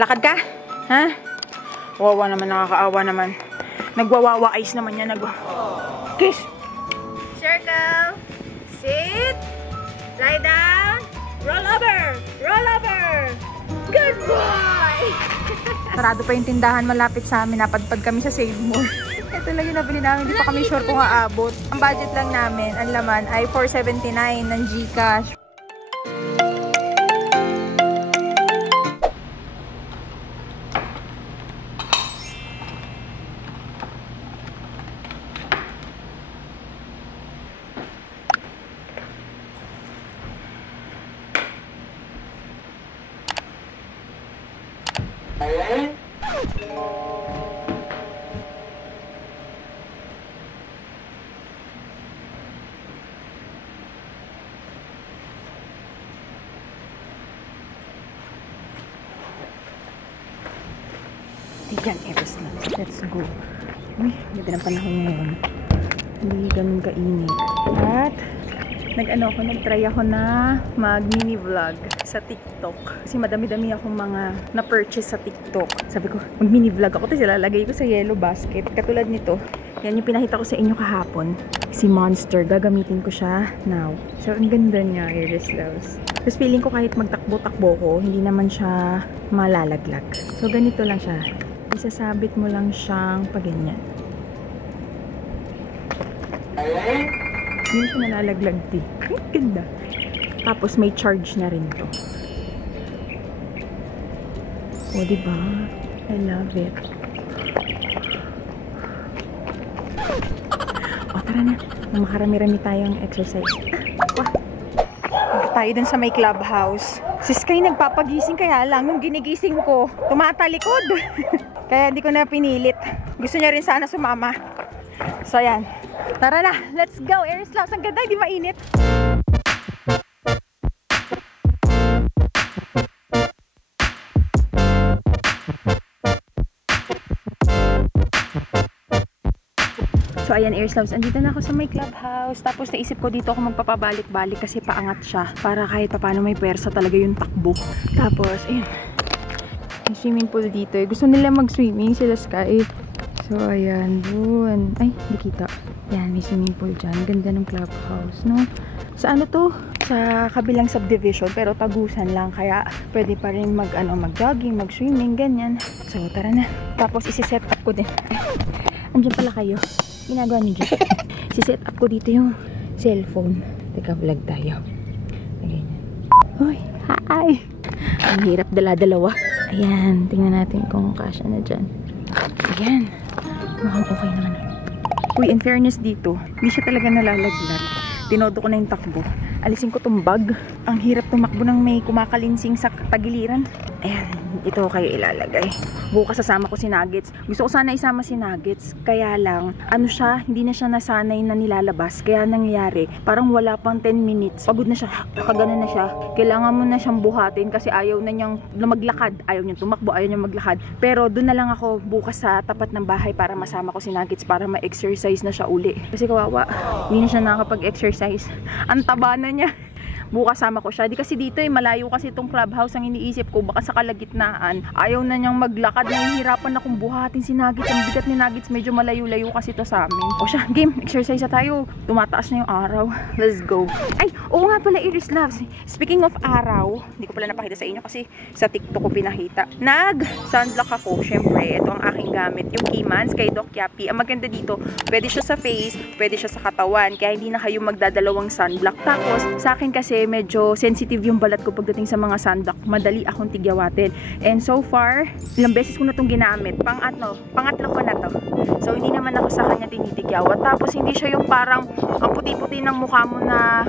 Lakad ka? Ha? Wawa naman, nakakaawa naman. Nagwawawa eyes naman yan. Kiss! Circle. Sit. Lie down. Roll over. Roll over. Good boy! Sarado pa yung tindahan malapit sa amin. Napadpad kami sa Save More. Ito lang yung nabili namin. Hindi pa kami sure kung aabot. Ang budget lang namin, ang laman ay $4.79 ng GCash. Yan, let's go. Uy, ganda ng panahon ngayon. Hindi ganun kainit. At nag-try ako na mag-mini vlog sa TikTok. Kasi madami-dami akong mga na-purchase sa TikTok. Sabi ko, mag-mini vlog ako. Tapos ilalagay ko sa yellow basket. Katulad nito. Yan yung pinakita ko sa inyo kahapon. Si Monster. Gagamitin ko siya now. So, ang ganda niya, Iris Loves. Tapos feeling ko kahit magtakbo-takbo ko, hindi naman siya malalaglag. So, ganito lang siya. Isasabit mo lang siyang paganyan. Hindi siya nalalaglag di. Ay, ganda. Tapos may charge na rin to. O, diba? I love it. O, tara na. Makarami-rami tayong exercise. Tayo dun sa may clubhouse. Si Sky nagpapagising, kaya lang nung ginigising ko, tumatalikod. Kaya hindi ko na pinilit. Gusto niya rin sana sumama. So ayan. Tara na, let's go. Iris Loves, ang ganda, hindi mainit. So ayan, Iris Loves, andito na ako sa may clubhouse. Tapos naisip ko dito ako magpapabalik-balik kasi paangat siya. Para kahit paano may pwersa talaga yung takbo. Tapos, ayun. May swimming pool dito. Gusto nila mag-swimming sila Sky. So ayan, doon. Ay, hindi kita. Yan, may swimming pool dyan. Ganda ng clubhouse, no? Sa ano to? Sa kabilang subdivision, pero tagusan lang. Kaya pwede pa rin mag-jogging, mag-swimming, ganyan. So tara na. Tapos isi-set up ko din. Andiyan pala kayo. Ginagawa niyo dyan. Si-set up ko dito yung cellphone. Teka, vlog tayo. Ganyan. Uy, hi! Ang hirap dala-dalawa. Ayan, tingnan natin kung kasya na dyan. Ayan. Mukhang okay naman. Uy, in fairness dito, hindi siya talaga nalalaglag. Tinodo ko na yung takbo. Alisin ko tong bag. Ang hirap tumakbo ng may kumakalinsing sa tagiliran. Ayan, ito kayo ilalagay. Bukas sasama ko si Nuggets. Gusto ko sana isama si Nuggets. Kaya lang, ano siya, hindi na siya nasanay na nilalabas. Kaya nangyari, parang wala pang 10 minutes. Pagod na siya, nakagana na siya. Kailangan mo na siyang buhatin kasi ayaw na niyang maglakad. Ayaw niyang tumakbo, ayaw niyang maglakad. Pero doon na lang ako bukas sa tapat ng bahay para masama ko si Nuggets para ma-exercise na siya uli. Kasi kawawa, hindi na siya nakakapag-exercise. Ang taba na niya. Bukas sama ko siya. Di kasi dito malayo kasi itong clubhouse. Ang iniisip ko, baka sa kalagitnaan ayaw na niyang maglakad. Nahihirapan na kung buhatin si Nuggets. Ang bigat ni Nuggets, medyo malayo-layo kasi to sa amin. O siya, game, exercise na tayo. Tumataas na yung araw. Let's go. Ay, oo nga pala, Iris Loves. Speaking of araw, hindi ko pala napakita sa inyo kasi sa TikTok ko pinakita. Nag-sunblock ako. Syempre, ito ang aking gamit. Yung Kimans kay Doc Yapi. Ang maganda dito, pwede siya sa face, pwede siya sa katawan. Kaya hindi na kayo magdadalawang sunblock. Tapos, sa akin kasi medyo sensitive yung balat ko pagdating sa mga sunblock. Madali akong tigyawatin. And so far, ilang beses ko na itong ginamit. Pangatlo ko na to. So, hindi naman ako sa kanya tinitigyawat. Tapos, hindi siya yung parang ang puti-puti ng mukha mo na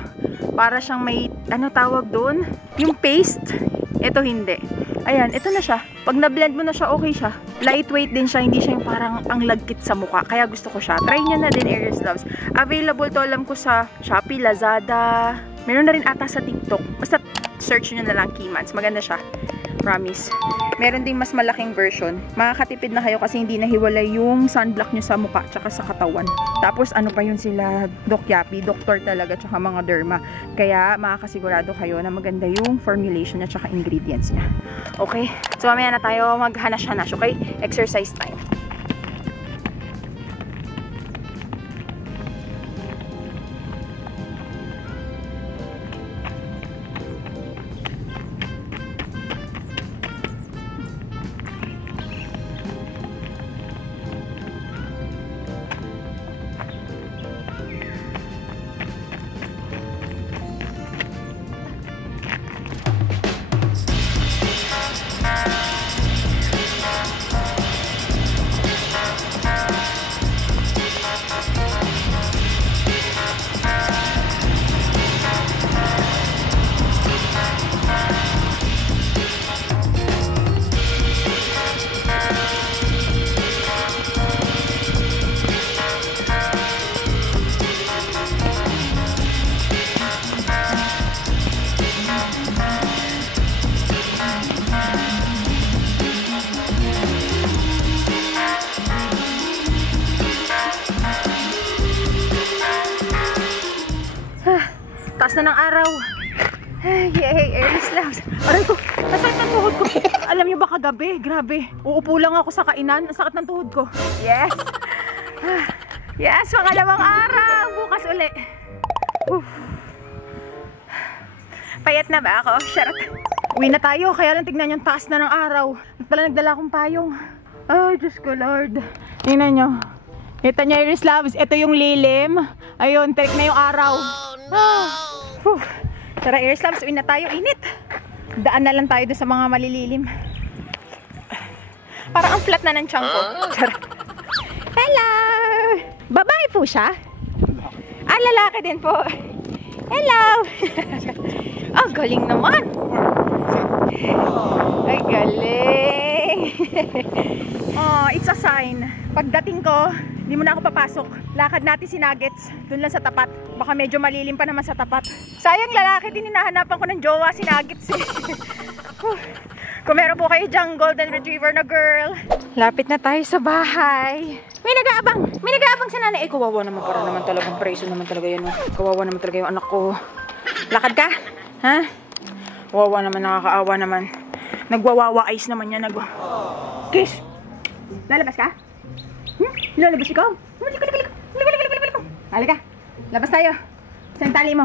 para siyang may, ano tawag doon? Yung paste. Ito hindi. Ayan, ito na siya. Pag na-blend mo na siya, okay siya. Lightweight din siya, hindi siya yung parang ang lagkit sa mukha. Kaya gusto ko siya. Try nyo na din, Iris Loves. Available to, alam ko, sa Shopee, Lazada. Meron na rin ata sa TikTok. Basta search nyo na lang Kimans. Maganda siya. Promise. Meron ding mas malaking version. Makakatipid na kayo kasi hindi nahiwalay yung sunblock nyo sa mukha tsaka sa katawan. Tapos ano pa yun sila, Doc Yapi, doktor talaga tsaka mga derma. Kaya makakasigurado kayo na maganda yung formulation niya tsaka ingredients niya. Okay? So mamaya na tayo maghanas-hanas, okay? Exercise time. Taas na ng araw. Yay, early slabs. Aray ko, nasakit ng tuhod ko. Alam niyo ba kagabi? Grabe. Uupo lang ako sa kainan. Ang sakit ng tuhod ko. Yes. Yes, pangalawang araw. Bukas uli. Payat na ba ako? Charot. Uwi na tayo. Kaya lang tignan yung taas na ng araw. At pala nagdala akong payong. Ay, Diyos ko Lord. Tingnan nyo. Kita nyo, early slabs. Ito yung lilim. Ayun, tarik na yung araw. Tara, air slabs, uwi na tayo. Init. Daan na lang tayo doon sa mga malililim. Parang ang flat na ng tiyan ko. Hello! Babae po siya? Ah, lalaki din po. Hello! Oh, galing naman. Ay, galing. Oh, it's a sign. Pagdating ko, hindi mo na ako papasok. Lakad natin si Nuggets. Doon lang sa tapat. Baka medyo malilim pa naman sa tapat. Sayang lalaki din, hinahanapan ko ng jowa si Nuggets eh. Kung meron po kayo dyang golden retriever na girl. Lapit na tayo sa bahay. May nag-aabang. May nag-aabang sa nanay. Eh, kawawa naman. Para naman talagang preso naman talaga yan. Kawawa naman talaga yung anak ko. Lakad ka? Ha? Kawawa naman, nakakaawa naman. Nagwawawa eyes naman yan. Kiss! Lalabas ka? Lalabas ikaw? Halika, labas tayo. Saan tali mo?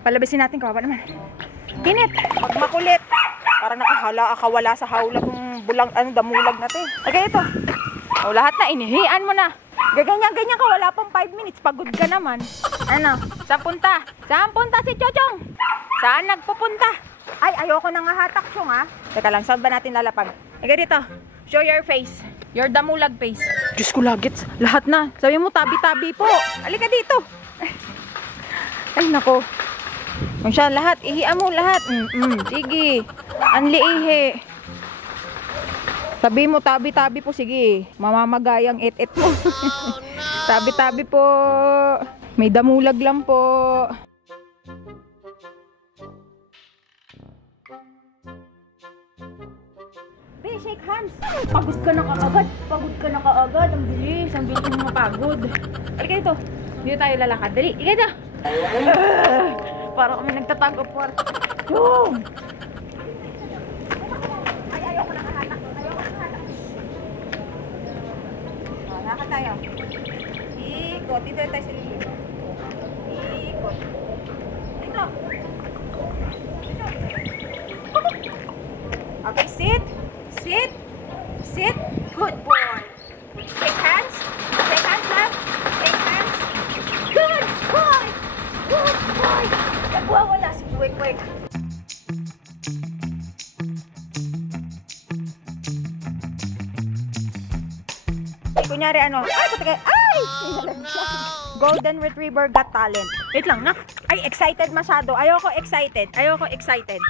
Palabasin natin, kawawa naman. Init, pag makulit. Para nakawala sa hawla kung bulang, damulag natin. Okay, ito. O, lahat na, inihian mo na. Gaganyan-ganyan ka, wala pang 5 minutes. Pagod ka naman. Ano? Saan punta? Saan punta si Chochong? Saan nagpupunta? Ay, ayoko nang hahatak siyong ha. Teka lang, saan ba natin lalapag? Ega dito, show your face. Your damulag face. Diyos ko, Nuggets. Lahat na. Sabi mo, tabi-tabi po. Halika dito. Ay, nako. Kung siya, lahat. Ihian mo lahat. Sige. Anliihi. Sabi mo, tabi-tabi po. Sige. Mamamagayang et-et mo. Tabi-tabi po. May damulag lang po. Shake hands. Pagod ka na kaagad. Pagod ka na kaagad. Ang bilis. Ang bilis mo mapagod. Halika dito. Dito tayo lalakad. Dali. Halika dito. Para kami nagtatag of war. Ay, ayoko na kahatak. Ayoko na kahatak. Lakad tayo. Ikot. Dito tayo sa lilim. Ikot. Dito. Dito. Okay, sit. Sit. Sit. Good boy. Shake hands. Shake hands, love. Shake hands. Good boy. Good boy. Nagwawala si Kwek-Kwek. Kunyari ano. Ay, patagay. Ay! Golden Retriever Got Talent. Wait lang, nak. Ay, excited masyado. Ayoko excited. Ayoko excited.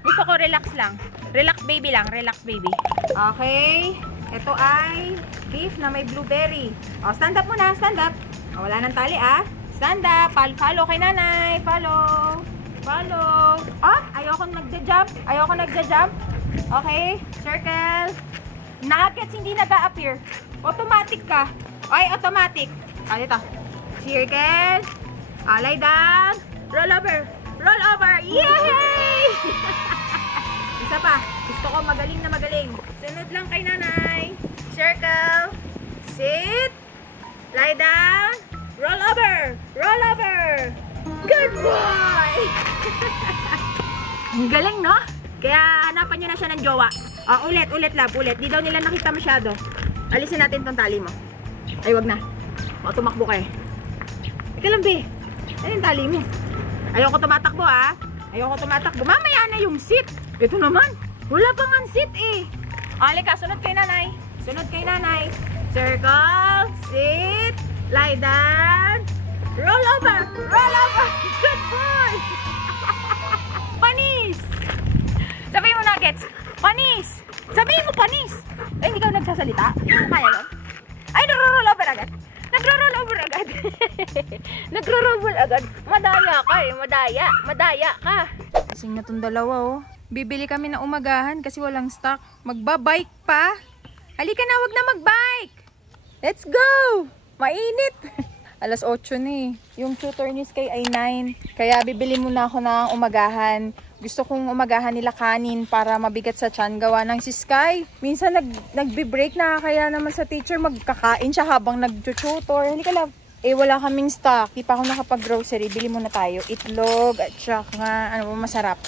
Gusto ko relax lang. Relax baby lang. Relax baby. Okay. Ito ay beef na may blueberry. O, stand up muna. Stand up. O, wala nang tali ah. Stand up. Follow kay nanay. Follow. Follow. Oh, ayoko nagja-jump. Ayoko nagja-jump. Okay, circle. Nuggets hindi nag-a-appear. Automatic ka. Ay, automatic. Dito. Circle. Lay down. Roll over. Roll over. Yay! Isa pa. Gusto ko magaling na magaling. Sunod lang kay nanay. Circle. Sit. Lie down. Roll over. Roll over. Good boy! Ang galing, no? Kaya hanapan nyo na siya ng jowa. Ulit, love, ulit. Di daw nila nakita masyado. Alisin natin tong tali mo. Ay, wag na. Baka tumakbo ka eh. Ika lang, be. Ano yung tali mo? Ayoko tumatakbo, ha? Ayoko tumatakbo. Mamaya na yung sit. Ito naman. Wala pang ang sit, eh. Halika, sunod kay nanay. Sunod kay nanay. Circle. Sit. Lie down. Roll over. Roll over. Good boy. Panis. Sabihin mo, Nuggets. Panis. Sabihin mo, panis. Ay, hindi ka nagsasalita. Kaya yun? Ay, nagro-roll over agad. Nagro-roll over agad. Nagro-roll agad. Madaya ka eh. Madaya ka. Kasing na itong dalawa oh. Bibili kami na umagahan kasi walang stock. Magbabike pa. Halika na, wag na magbike. Let's go. Mainit. Alas 8 na eh. Yung tutor ni Sky ay 9. Kaya bibili muna ako ng umagahan. Gusto kong umagahan nila kanin para mabigat sa tiyan. Gawa ng si Sky. Minsan nagbe-break na kaya naman sa teacher magkakain siya habang nag-tutor. Halika love. Eh wala kaming stock. Di pa ako nakapag-grocery. Bili muna tayo. Itlog at saka ano masarap.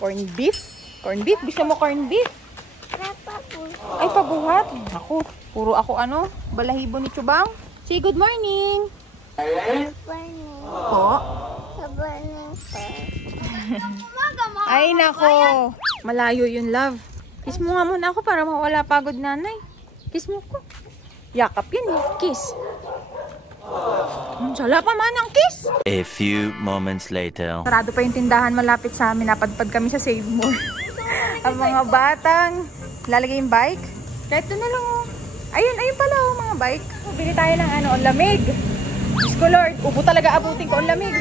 Corn beef. Corn beef? Gusto mo corn beef? Ay pabuhat. Ako. Puro ako ano. Balahibo ni Chubang. Say good morning. Po. Ay nako. Malayo yun love. Kiss mo nga muna ako para mawala pagod nanay. Kiss mo ko. Yakap yun eh. Kiss. Sala pa man ang kiss. A few moments later. Sarado pa yung tindahan malapit sa amin. Napadpad kami sa Save More. Ang mga batang lalagay yung bike. Kahit na lang oh. Ayun pala oh mga bike. Bili tayo ng ano, lamig. Diyos ko Lord, upo talaga abutin ko ang lamig.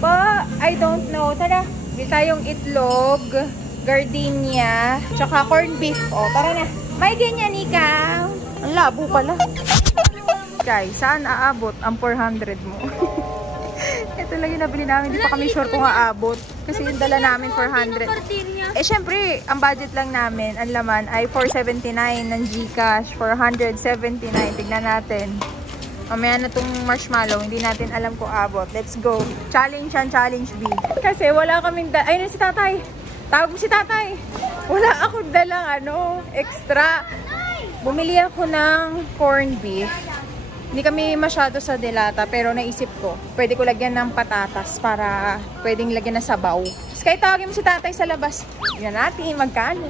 Ba, I don't know. Tara, bili tayong itlog, gardenia, tsaka corn beef. O, tara na. May ganyan ikaw. Ang labo pala. Guys, saan aabot ang 400 mo? Ito lang yung nabili namin. Hindi pa kami sure kung aabot. Kasi yung dala namin 400. Eh, syempre, ang budget lang namin, ang laman ay 479 ng GCash. 479. Tignan natin. Mamaya na itong marshmallow. Hindi natin alam kung abot. Let's go. Challenge yan, challenge B. Kasi wala kaming ayun na si tatay. Tawag mo si tatay. Wala akong dalang ano, extra. Bumili ako ng corn beef. Hindi kami masyado sa delata, pero naisip ko, pwede ko lagyan ng patatas para pwedeng lagyan ng sabaw. Sky, tawagin mo si tatay sa labas. Tignan natin, magkano.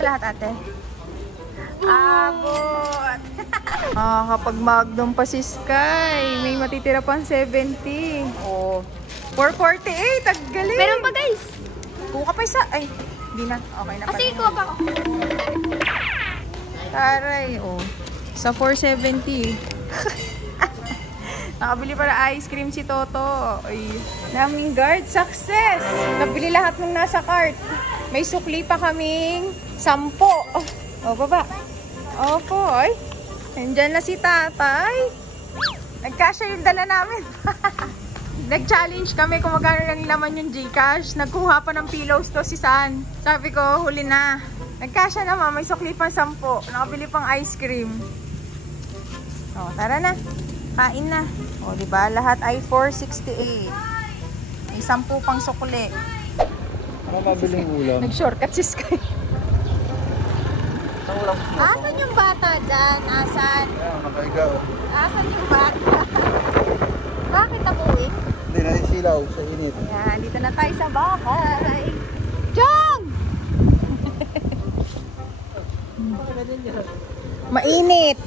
Lahat ate. Abot! Kapag magdong pa si Sky, may matitira pang 70. Oh, 448, taggaling. Meron pa guys. Kuha pa isa. Ay, hindi na. Okay na pa. Kasi kuha pa ako. Taray, oh. Sa 470. Nakabili para ice cream si Toto. Ay, naming guard. Success! Nabili lahat ng nasa cart. May sukli pa kaming 10. O, baba. Opo, ay. Nandyan na si tatay. Nagkasya yung dala namin. Nag-challenge kami kung magkano lang laman yung Gcash. Nagkuha pa ng pillows to si San. Sabi ko, huli na. Nagkasya naman, may sukli pang 10. Nakabili pang ice cream. O, tara na. Kain na. O, diba? Lahat ay 468. May 10 pang sukli. Ano mabiling ulam? Nag-shortcut si Sky. Asan yung bata dyan? Asan? Ayan, nakaiga oh. Asan yung bata? Bakit nabuwi? Hindi, naisilaw sa init. Ayan, dito na tayo sa bahay. Jong! Mainit.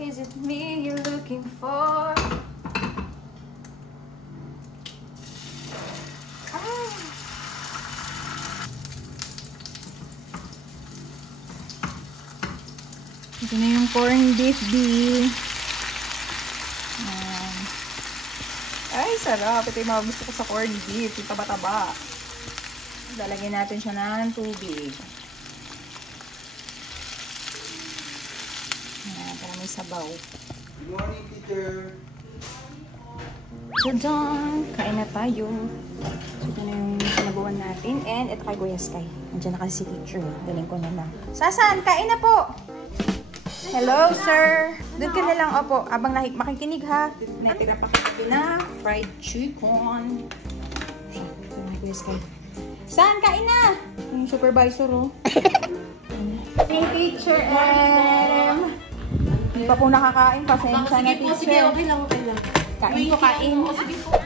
Is it me you're looking for? Ito na yung corned beef beef. Ay, sarap. Ito yung mga gusto ko sa corned beef. Yung taba-taba. Lalagyan natin siya ng tubig. Para may sabaw. Good morning, teacher. Tadaan! Kain na tayo. So, ito na yung sinabuan natin. And ito kay Kuya Sky. Nandiyan na kasi si teacher. Daling ko na lang. Sasan! Kain na po! Hello, sir! Doon ka na lang, opo. Abang makikinig, ha? Natira pa kami na fried chicken. Ito na Kuya Sky. Saan? Kain na! Yung supervisor, oh. Hey, teacher M! Hindi pa po nakakain. Pasensya na, teacher. Sige, okay lang. Kain po, kain.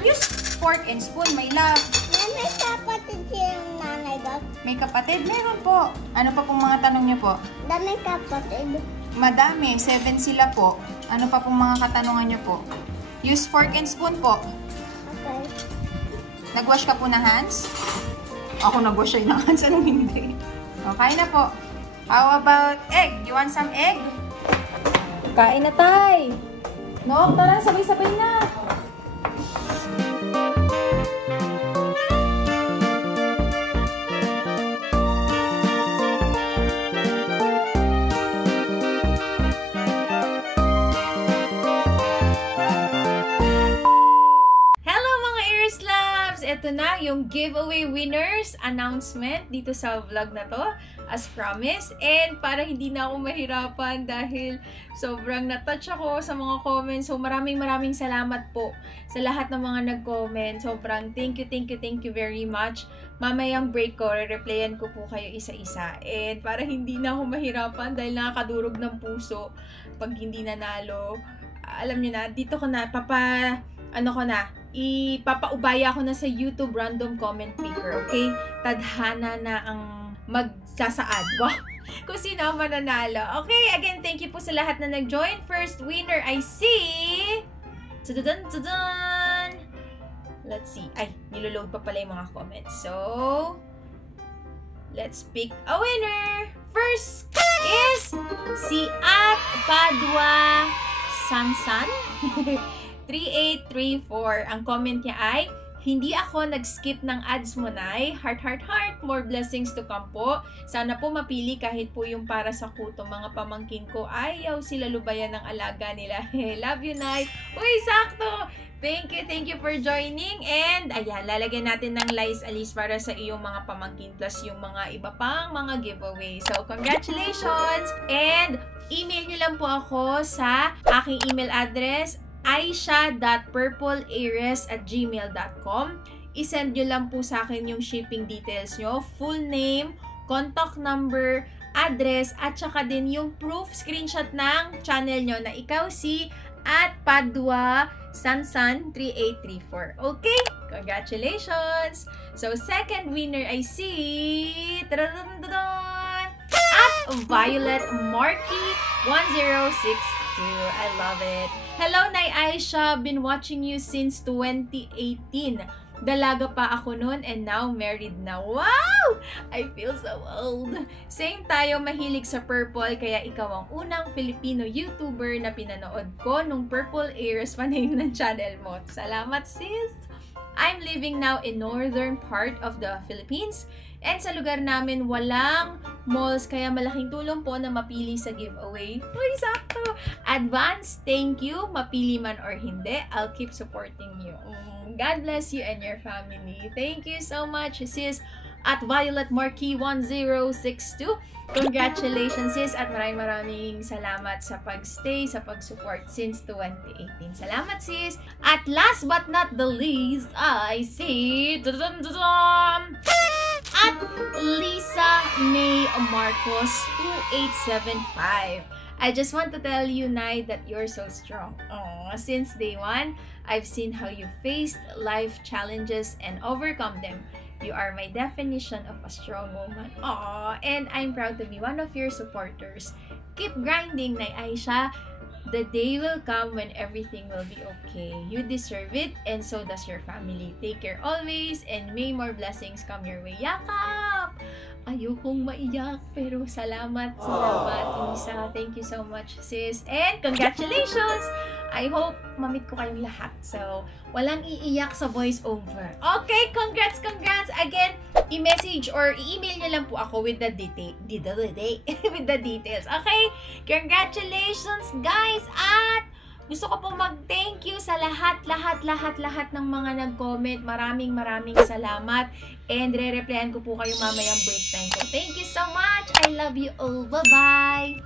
Use fork and spoon, my love. May kapatid yung nanay ko. May kapatid? Meron po. Ano pa pong mga tanong niyo po? Daming kapatid. Madami. 7 sila po. Ano pa pong mga katanungan niyo po? Use fork and spoon po. Okay. Nagwash ka po ng hands? Ako nagwash siya ng hands. Anong hindi? Okay na po. How about egg? You want some egg? Kain na tay! No, tara, sabay-sabay na! Ito na yung giveaway winners announcement dito sa vlog na to as promised. And para hindi na ako mahirapan dahil sobrang na-touch ako sa mga comments. So maraming salamat po sa lahat ng mga nag-comment. Sobrang thank you very much. Mamayang break ko, re-replyan ko po kayo isa-isa. And para hindi na ako mahirapan dahil nakakadurog ng puso pag hindi nanalo. Alam niyo na, dito ko na, ipapaubaya ko na sa YouTube random comment picker, okay? Tadhana na ang magsasaad. Wow! Kung sino ang mananalo. Okay, again, thank you po sa lahat na nag-join. First winner, I see... Tadadun! Let's see. Ay, niloload pa pala yung mga comments. So, let's pick a winner! First is si @Padua Sansan. 3834. Ang comment niya ay, hindi ako nag-skip ng ads mo, Nay. Heart, heart, heart. More blessings to come po. Sana po mapili kahit po yung para sa kuto. Mga pamangkin ko, ayaw sila lubayan ng alaga nila. Love you, Nay. Uy, sakto! Thank you for joining. And, ayan, lalagyan natin ng lice alis para sa iyong mga pamangkin plus yung mga iba pang mga giveaway. So, congratulations! And, email nyo lang po ako sa aking email address, aisha.purpleares@gmail.com. I-send nyo lang po sa akin yung shipping details nyo, full name, contact number, address, at saka din yung proof, screenshot ng channel nyo na ikaw si @Padua Sansan 3834. Okay? Congratulations! So, second winner I see... Violet Marky 1062. I love it. Hello, Nay Aisha. Been watching you since 2018. Dalaga pa ako noon and now married na. Wow! I feel so old. Same tayo, mahilig sa purple, kaya ikaw ang unang Filipino YouTuber na pinanood ko nung Purple Ears pa name ng channel mo. Salamat, sis! I'm living now in northern part of the Philippines. And sa lugar namin, walang malls, kaya malaking tulong po na mapili sa giveaway. Uy, sakto! Advance, thank you. Mapili man or hindi, I'll keep supporting you. God bless you and your family. Thank you so much, sis. @Violet Marky 1062. Congratulations, sis. At maraming salamat sa pag-stay, sa pag-support since 2018. Salamat, sis. At last but not the least, I see... At Lisa May Marcos 2875. I just want to tell you, Nay, that you're so strong. Since day one, I've seen how you faced life challenges and overcome them. You are my definition of a strong woman. And I'm proud to be one of your supporters. Keep grinding, Nay Aisha. The day will come when everything will be okay. You deserve it, and so does your family. Take care always, and may more blessings come your way. Yakap! Ayokong maiyak, pero salamat, Lisa. Thank you so much, sis. And congratulations! I hope mamit ko kayong lahat. So, walang iiyak sa voice over. Okay, congrats! Again, i-message or i-email nyo lang po ako with the with the details. Okay? Congratulations, guys! At gusto ko pong mag-thank you sa lahat ng mga nag-comment. Maraming salamat. And re-replyan ko po kayo mamayang break time ko. Thank you so much! I love you all. Bye-bye!